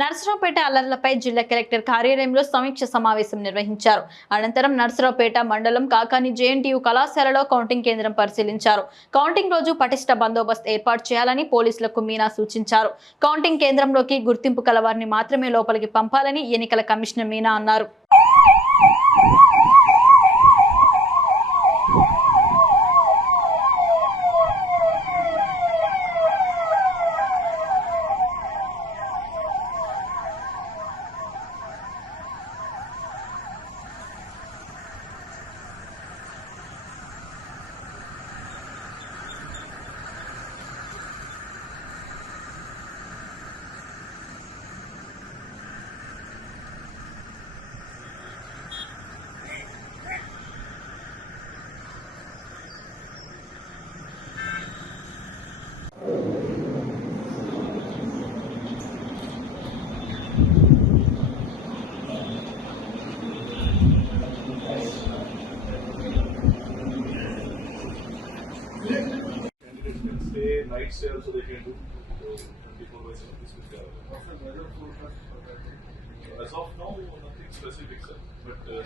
నర్సరావుపేట అల్లర్లపై జిల్లా కలెక్టర్ కార్యాలయంలో సమీక్ష సమావేశం నిర్వహించారు. అనంతరం నర్సరావుపేట మండలం కాకాని జేఎన్టీయు కళాశాలలో కౌంటింగ్ కేంద్రం పరిశీలించారు. కౌంటింగ్ రోజు పటిష్ట బందోబస్తు ఏర్పాటు చేయాలని పోలీసులకు మీనా సూచించారు. కౌంటింగ్ కేంద్రంలోకి గుర్తింపు కలవారిని మాత్రమే లోపలికి పంపాలని ఎన్నికల కమిషనర్ మీనా అన్నారు. Night they can do. As of now, nothing specific, sir, but uh,